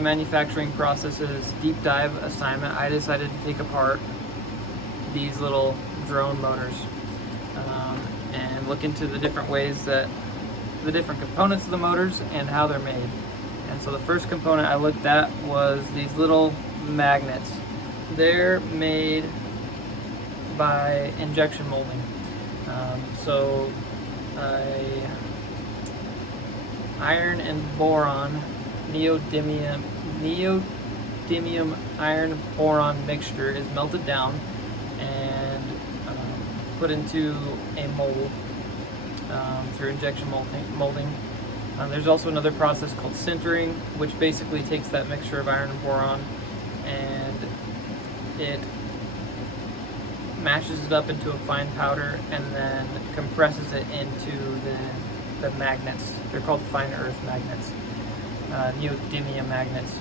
Manufacturing processes deep dive assignment, I decided to take apart these little drone motors and look into the different ways that the different components of the motors and how they're made. And so the first component I looked at was these little magnets. They're made by injection molding. So iron and boron neodymium iron boron mixture is melted down and put into a mold through injection molding. There's also another process called sintering, which basically takes that mixture of iron and boron and it mashes it up into a fine powder and then compresses it into the magnets. They're called fine earth magnets, neodymium magnets.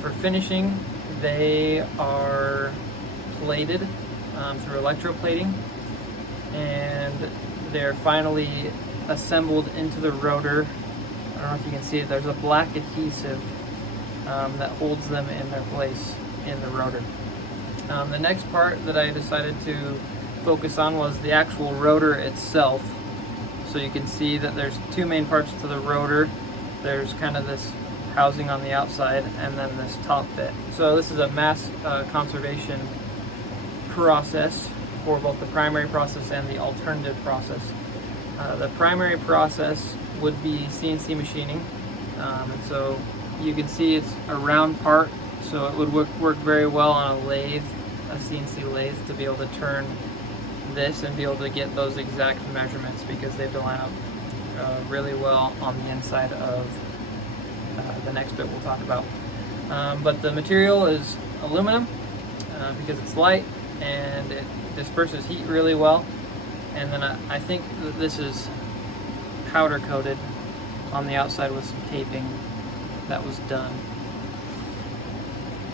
For finishing, they are plated through electroplating, and they're finally assembled into the rotor. I don't know if you can see it. There's a black adhesive that holds them in their place in the rotor. The next part that I decided to focus on was the actual rotor itself. So you can see that there's two main parts to the rotor. There's kind of this housing on the outside and then this top bit. So this is a mass conservation process for both the primary process and the alternative process. The primary process would be CNC machining, and so you can see it's a round part, so it would work very well on a lathe, a CNC lathe, to be able to turn this and be able to get those exact measurements because they have to line up really well on the inside of the next bit we'll talk about. But the material is aluminum because it's light and it disperses heat really well. And then I think that this is powder coated on the outside with some taping that was done.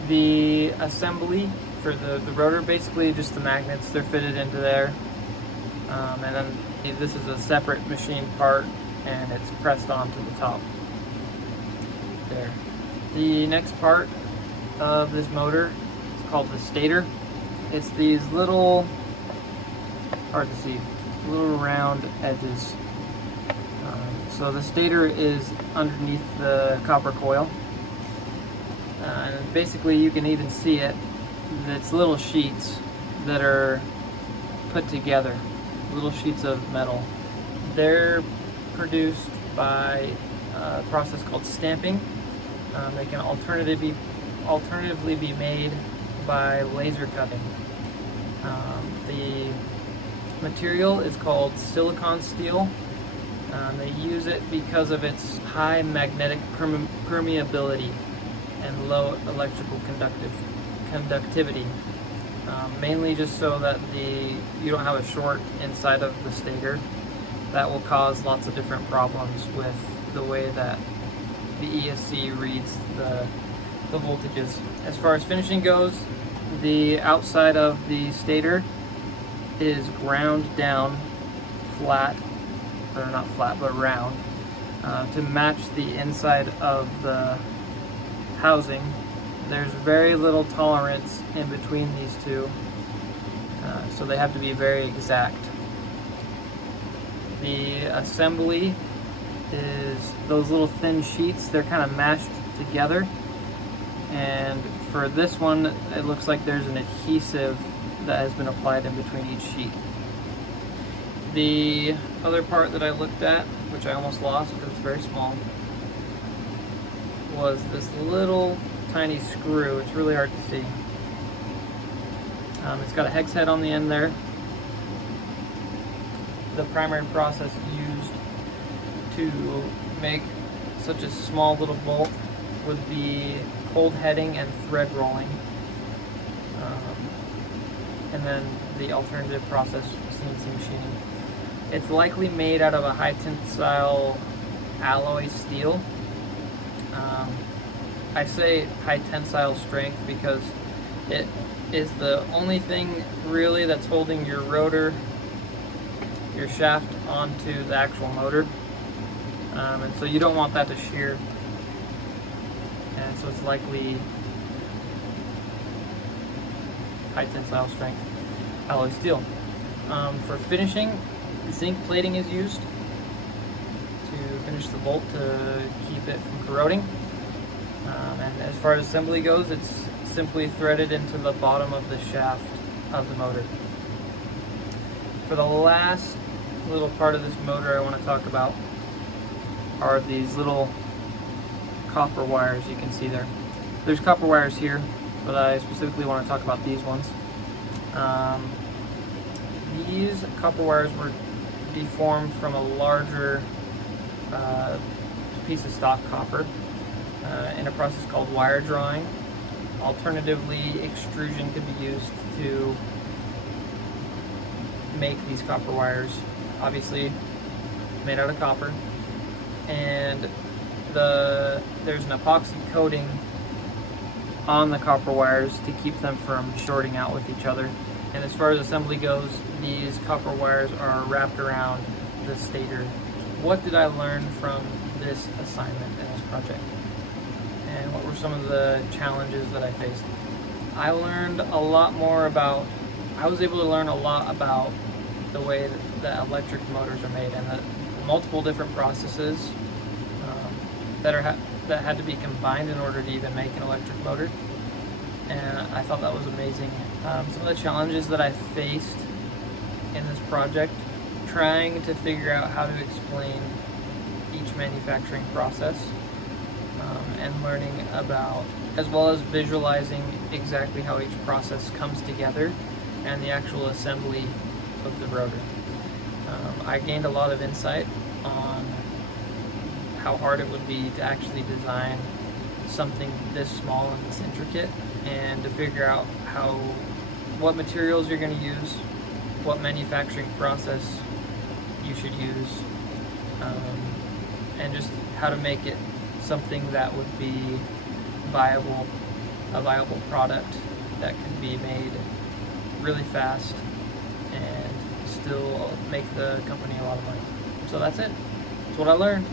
The assembly for the rotor, basically just the magnets, they're fitted into there. And then this is a separate machine part and it's pressed onto the top there. The next part of this motor is called the stator. It's these little, hard to see, little round edges. So the stator is underneath the copper coil. And basically you can even see it. It's little sheets that are put together, little sheets of metal. They're produced by a process called stamping. They can alternatively be made by laser cutting. The material is called silicon steel. They use it because of its high magnetic permeability and low electrical conductivity. Mainly just so that you don't have a short inside of the stator. That will cause lots of different problems with the way that the ESC reads the voltages. As far as finishing goes, the outside of the stator is ground down flat, or not flat, but round, to match the inside of the housing. There's very little tolerance in between these two, so they have to be very exact. The assembly is those little thin sheets, they're kind of mashed together, and for this one it looks like there's an adhesive that has been applied in between each sheet. The other part that I looked at, which I almost lost because it's very small, was this little tiny screw. It's really hard to see. It's got a hex head on the end there. The primary process used to make such a small little bolt would be cold heading and thread rolling. And then the alternative process, CNC machining. It's likely made out of a high tensile alloy steel. I say high tensile strength because it is the only thing really that's holding your rotor, your shaft, onto the actual motor. And so you don't want that to shear. and so it's likely high tensile strength alloy steel. For finishing, zinc plating is used to finish the bolt to keep it from corroding. And as far as assembly goes, it's simply threaded into the bottom of the shaft of the motor. For the last little part of this motor I want to talk about are these little copper wires you can see there. There's copper wires here, but I specifically want to talk about these ones. These copper wires were deformed from a larger piece of stock copper in a process called wire drawing. Alternatively, extrusion could be used to make these copper wires. Obviously made out of copper, and there's an epoxy coating on the copper wires to keep them from shorting out with each other. And as far as assembly goes, these copper wires are wrapped around the stator. What did I learn from this assignment and this project? And what were some of the challenges that I faced? I learned a lot more about, I was able to learn a lot about the way that electric motors are made, and the multiple different processes that had to be combined in order to even make an electric motor. And I thought that was amazing. Some of the challenges that I faced in this project, trying to figure out how to explain each manufacturing process, and learning about, as well as visualizing exactly how each process comes together and the actual assembly of the rotor. I gained a lot of insight on how hard it would be to actually design something this small and this intricate, and to figure out what materials you're going to use, what manufacturing process you should use, and just how to make it something that would be a viable product that can be made really fast and still make the company a lot of money. So that's it. That's what I learned.